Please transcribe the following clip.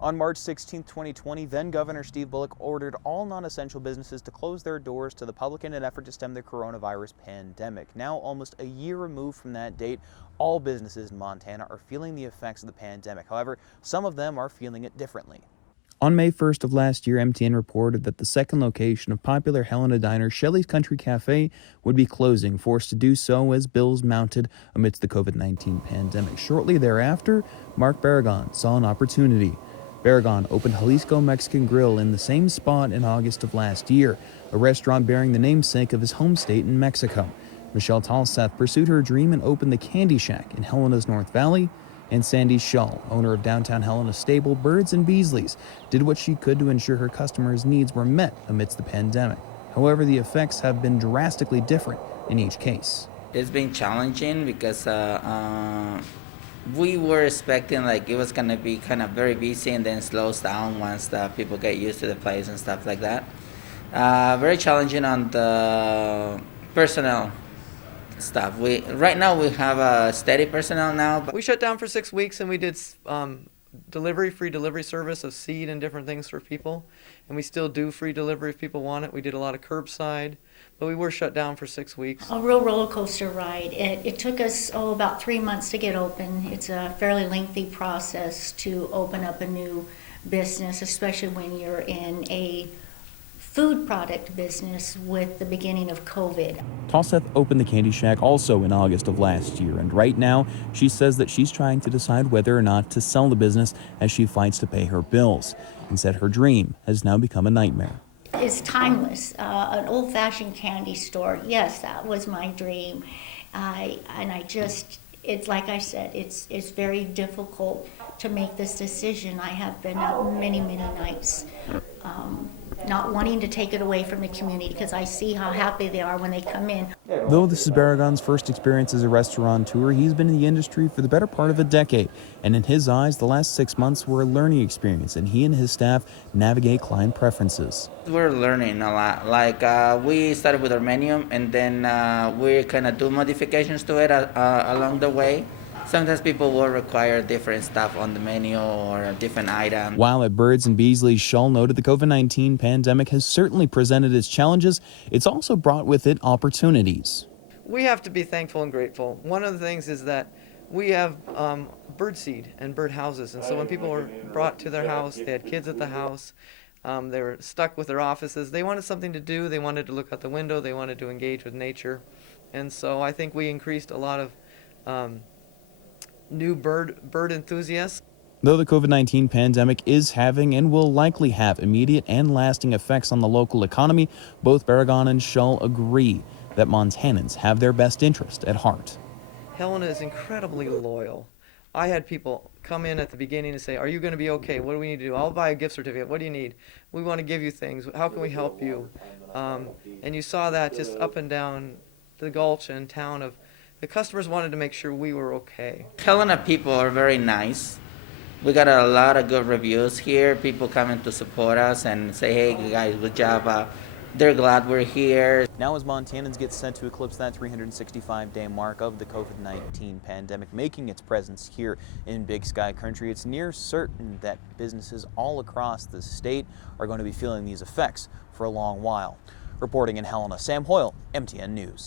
On March 16, 2020, then Governor Steve Bullock ordered all non-essential businesses to close their doors to the public in an effort to stem the coronavirus pandemic. Now, almost a year removed from that date, all businesses in Montana are feeling the effects of the pandemic. However, some of them are feeling it differently. On May 1st of last year, MTN reported that the second location of popular Helena diner Shelley's Country Cafe would be closing, forced to do so as bills mounted amidst the COVID-19 pandemic. Shortly thereafter, Mark Barragon saw an opportunity. Barragon opened Jalisco Mexican Grill in the same spot in August of last year, a restaurant bearing the namesake of his home state in Mexico. Michelle Talseth pursued her dream and opened the Candy Shack in Helena's North Valley, and Sandy Shull, owner of downtown Helena stable Birds and Beasley's, did what she could to ensure her customers' needs were met amidst the pandemic. However, the effects have been drastically different in each case. It's been challenging because we were expecting like it was gonna be kind of very busy and then slows down once the people get used to the place and stuff like that. Very challenging on the personnel stuff. Right now we have a steady personnel now. We shut down for 6 weeks and we did free delivery service of seed and different things for people. And we still do free delivery if people want it. We did a lot of curbside, but we were shut down for 6 weeks. A real roller coaster ride. It took us, about 3 months to get open. It's a fairly lengthy process to open up a new business, especially when you're in a food product business with the beginning of COVID. Talseth opened the Candy Shack also in August of last year, and right now she says that she's trying to decide whether or not to sell the business as she fights to pay her bills, and said her dream has now become a nightmare. It's timeless. An old-fashioned candy store, yes, that was my dream. It's like I said, it's very difficult to make this decision. I have been out many, many nights not wanting to take it away from the community because I see how happy they are when they come in. Though this is Barragon's first experience as a restaurateur, he's been in the industry for the better part of a decade, and in his eyes, the last 6 months were a learning experience, and he and his staff navigate client preferences. We're learning a lot. Like we started with our menu, and then we kind of do modifications to it along the way. Sometimes people will require different stuff on the menu or different items. While at Birds and Beasley, Shull noted the COVID-19 pandemic has certainly presented its challenges, it's also brought with it opportunities. We have to be thankful and grateful. One of the things is that we have bird seed and bird houses, and so when people were brought to their house, they had kids at the house, they were stuck with their offices, they wanted something to do, they wanted to look out the window, they wanted to engage with nature, and so I think we increased a lot of new bird enthusiasts. Though the COVID-19 pandemic is having and will likely have immediate and lasting effects on the local economy, both Barragon and Shull agree that Montanans have their best interest at heart. Helena is incredibly loyal. I had people come in at the beginning and say, "Are you going to be okay? What do we need to do? I'll buy a gift certificate. What do you need? We want to give you things. How can we help you?" And you saw that just up and down the gulch and town of the customers wanted to make sure we were okay. Helena people are very nice. We got a lot of good reviews here. People coming to support us and say, "Hey guys, good job." They're glad we're here. Now as Montanans get set to eclipse that 365-day mark of the COVID-19 pandemic making its presence here in Big Sky Country, it's near certain that businesses all across the state are going to be feeling these effects for a long while. Reporting in Helena, Sam Hoyle, MTN News.